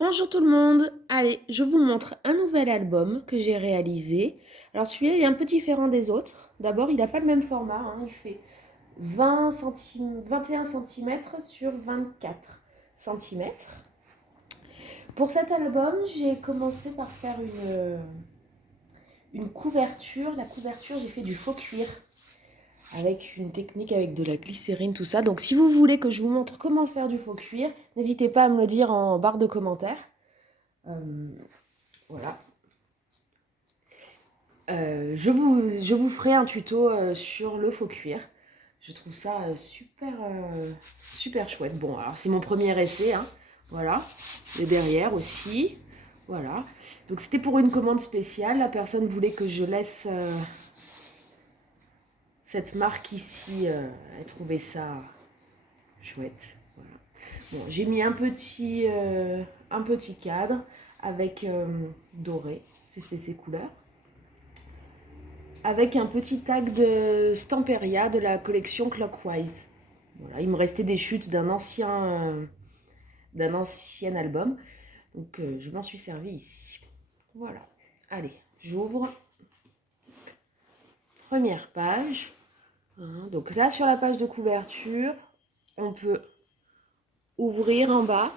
Bonjour tout le monde, allez, je vous montre un nouvel album que j'ai réalisé. Alors celui-là, il est un peu différent des autres. D'abord, il n'a pas le même format, hein. Il fait 21 cm sur 24 cm. Pour cet album, j'ai commencé par faire une couverture. La couverture, j'ai fait du faux cuir avec une technique avec de la glycérine, tout ça. Donc si vous voulez que je vous montre comment faire du faux cuir, n'hésitez pas à me le dire en barre de commentaires. Euh, voilà. Je vous ferai un tuto sur le faux cuir. Je trouve ça super chouette. Bon, alors c'est mon premier essai, hein. Voilà. Et derrière aussi. Voilà. Donc c'était pour une commande spéciale. La personne voulait que je laisse cette marque ici. Elle trouvait ça chouette. Voilà. Bon, j'ai mis un petit cadre avec doré. C'est ces couleurs. Avec un petit tag de Stamperia de la collection Clockwise. Voilà, il me restait des chutes d'un ancien album, donc je m'en suis servi ici. Voilà, allez, j'ouvre. Première page. Donc là, sur la page de couverture, on peut ouvrir en bas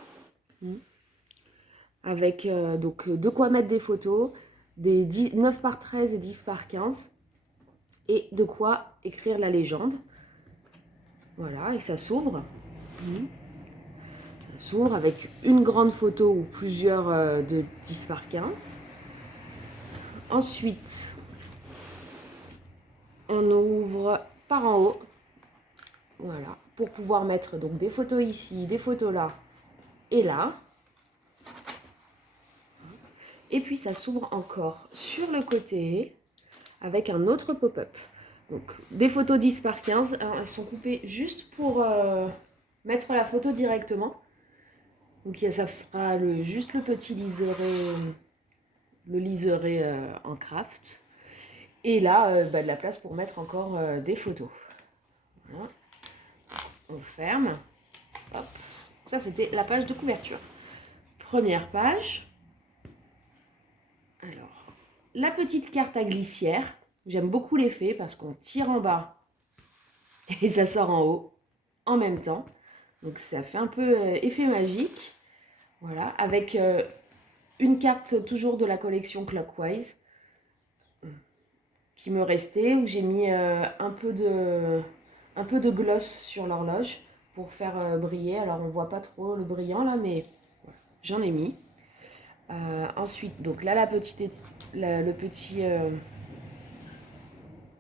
avec donc de quoi mettre des photos, des 9 par 13 et 10 par 15, et de quoi écrire la légende. Voilà, et ça s'ouvre. Ça s'ouvre avec une grande photo ou plusieurs de 10 par 15. Ensuite, on ouvre par en haut. Voilà, pour pouvoir mettre donc des photos ici, des photos là et là. Et puis ça s'ouvre encore sur le côté avec un autre pop-up. Donc des photos 10 par 15, hein, elles sont coupées juste pour mettre la photo directement. Donc ça fera juste le petit liseré en craft. Et là, de la place pour mettre encore des photos. Voilà. On ferme. Hop. Ça, c'était la page de couverture. Première page. Alors, la petite carte à glissière. J'aime beaucoup l'effet parce qu'on tire en bas et ça sort en haut en même temps. Donc, ça fait un peu effet magique. Voilà, avec une carte toujours de la collection Clockwise qui me restait, où j'ai mis un peu de gloss sur l'horloge pour faire briller. Alors on voit pas trop le brillant là, mais voilà, j'en ai mis. Ensuite, donc là le petit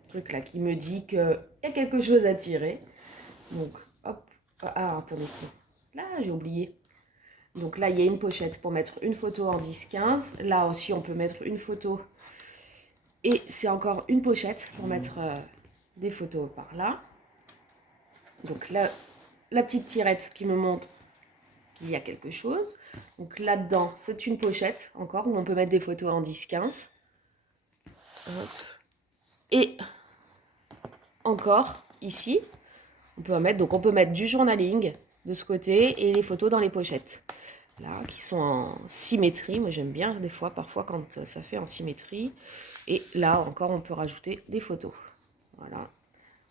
truc là qui me dit qu'il y a quelque chose à tirer. Donc hop, attendez, là j'ai oublié. Donc là il y a une pochette pour mettre une photo en 10-15. Là aussi on peut mettre une photo. Et c'est encore une pochette pour mettre des photos par là. Donc là, la petite tirette qui me montre qu'il y a quelque chose. Donc là-dedans, c'est une pochette encore où on peut mettre des photos en 10-15. Et encore ici, on peut mettre du journaling de ce côté et les photos dans les pochettes. Là, qui sont en symétrie. Moi, j'aime bien des fois, parfois, quand ça fait en symétrie. Et là, encore, on peut rajouter des photos. Voilà.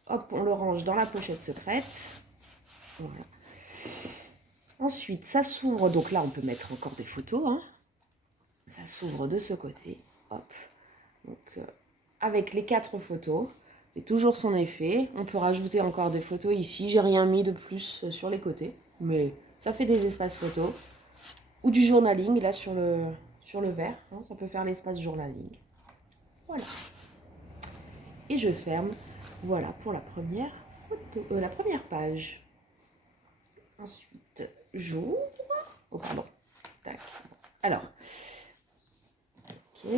Hop, on le range dans la pochette secrète. Voilà. Ensuite, ça s'ouvre. Donc là, on peut mettre encore des photos. Hein. Ça s'ouvre de ce côté. Hop. Donc, avec les 4 photos, fait toujours son effet. On peut rajouter encore des photos ici. J'ai rien mis de plus sur les côtés. Mais ça fait des espaces photos. Ou du journaling, là, sur le vert. Hein, ça peut faire l'espace journaling. Voilà. Et je ferme. Voilà pour la première photo, la première page. Ensuite, j'ouvre. Oh, pardon. Tac. Alors. Ok.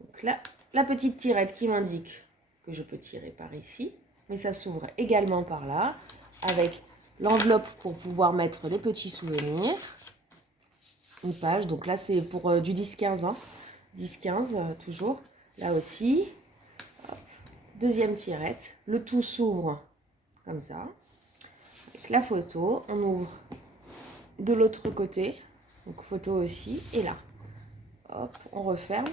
Donc là, la petite tirette qui m'indique que je peux tirer par ici. Mais ça s'ouvre également par là. Avec l'enveloppe pour pouvoir mettre les petits souvenirs. Une page. Donc là, c'est pour du 10-15. Hein. 10-15, toujours. Là aussi. Hop. Deuxième tirette. Le tout s'ouvre comme ça. Avec la photo, on ouvre de l'autre côté. Donc photo aussi. Et là, hop, on referme.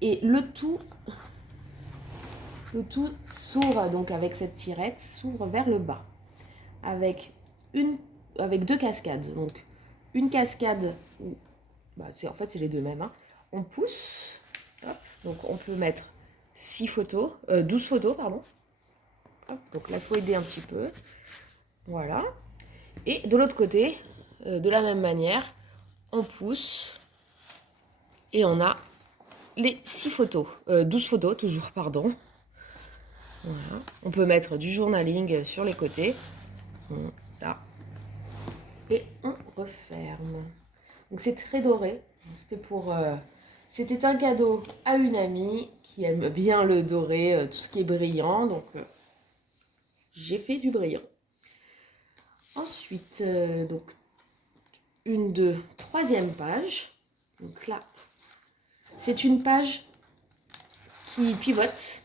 Et le tout s'ouvre donc avec cette tirette, s'ouvre vers le bas. Avec deux cascades. Donc une cascade où en fait c'est les deux mêmes. Hein. On pousse. Hop, donc on peut mettre 12 photos, pardon. Hop, donc là il faut aider un petit peu. Voilà. Et de l'autre côté, de la même manière, on pousse et on a les 12 photos toujours, pardon. Voilà. On peut mettre du journaling sur les côtés. Là. Et on referme. Donc c'est très doré. C'était un cadeau à une amie qui aime bien le doré, tout ce qui est brillant. Donc j'ai fait du brillant. Ensuite, donc troisième page. Donc là, c'est une page qui pivote.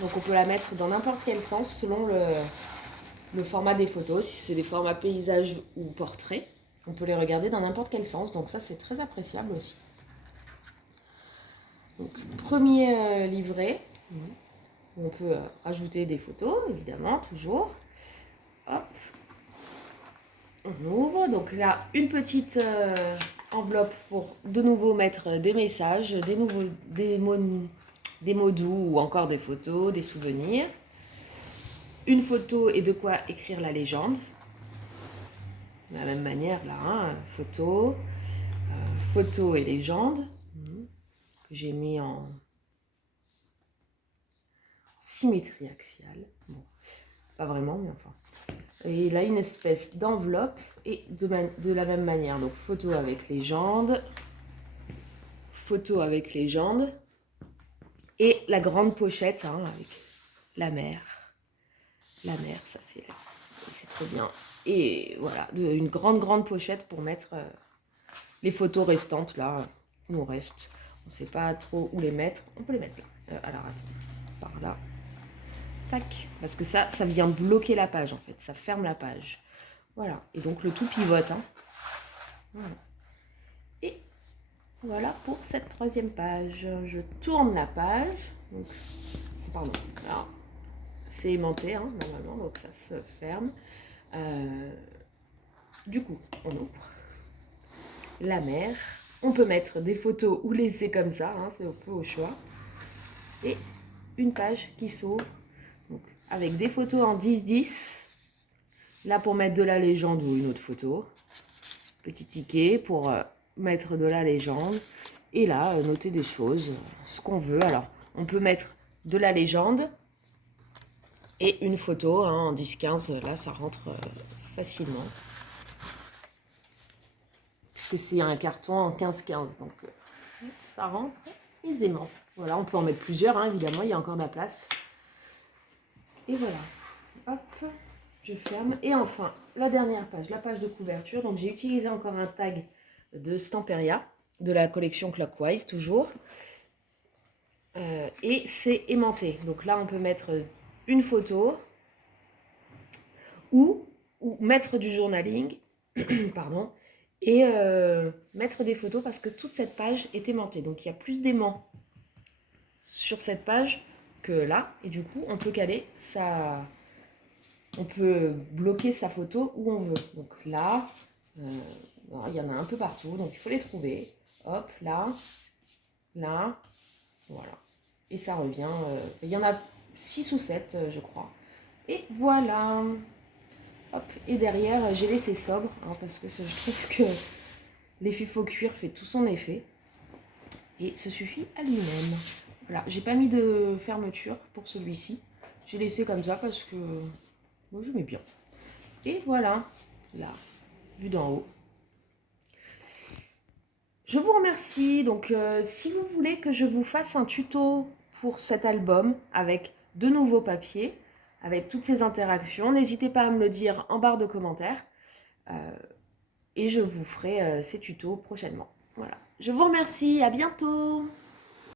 Donc on peut la mettre dans n'importe quel sens selon le format des photos. Si c'est des formats paysage ou portrait, on peut les regarder dans n'importe quel sens. Donc ça, c'est très appréciable aussi. Donc premier livret, où on peut rajouter des photos, évidemment, toujours. Hop. On ouvre. Donc là, une petite enveloppe pour de nouveau mettre des messages, des mots doux ou encore des photos, des souvenirs. Une photo et de quoi écrire la légende. De la même manière là, hein, photo et légende, que j'ai mis en symétrie axiale. Bon, pas vraiment, mais enfin. Et là, une espèce d'enveloppe et de la même manière. Donc photo avec légende, et la grande pochette hein, avec la mer. La mer, ça c'est trop bien. Et voilà, une grande pochette pour mettre les photos restantes là. Il nous reste. On ne sait pas trop où les mettre. On peut les mettre là. Alors attends, par là. Tac. Parce que ça vient bloquer la page en fait. Ça ferme la page. Voilà. Et donc le tout pivote. Hein. Voilà. Et voilà pour cette troisième page. Je tourne la page. Donc, pardon. Alors, c'est aimanté hein, normalement. Donc ça se ferme. Du coup, on ouvre la mer. On peut mettre des photos ou laisser comme ça, hein, c'est un peu au choix. Et une page qui s'ouvre donc, avec des photos en 10-10. Là pour mettre de la légende ou une autre photo. Petit ticket pour mettre de la légende. Et là, noter des choses, ce qu'on veut. Alors, on peut mettre de la légende et une photo hein, en 10-15. Là, ça rentre facilement. Puisque c'est un carton en 15-15. Donc, ça rentre aisément. Voilà, on peut en mettre plusieurs, hein, évidemment, il y a encore de la place. Et voilà. Hop, je ferme. Et enfin, la dernière page, la page de couverture. Donc, j'ai utilisé encore un tag de Stamperia, de la collection Clockwise, toujours. Et c'est aimanté. Donc là, on peut mettre une photo ou mettre du journaling, pardon, et mettre des photos parce que toute cette page est aimantée. Donc, il y a plus d'aimants sur cette page que là. Et du coup, on peut caler on peut bloquer sa photo où on veut. Donc là, il y en a un peu partout. Donc, il faut les trouver. Hop, là, là, voilà. Et ça revient. Il y en a 6 ou 7, je crois. Et voilà. Hop. Et derrière, j'ai laissé sobre. Hein, parce que je trouve que l'effet faux cuir fait tout son effet. Et se suffit à lui-même. Voilà. J'ai pas mis de fermeture pour celui-ci. J'ai laissé comme ça parce que moi, j'aimais bien. Et voilà. Là. Vue d'en haut. Je vous remercie. Donc, si vous voulez que je vous fasse un tuto pour cet album avec de nouveaux papiers, avec toutes ces interactions, n'hésitez pas à me le dire en barre de commentaires. Et je vous ferai ces tutos prochainement. Voilà. Je vous remercie. À bientôt.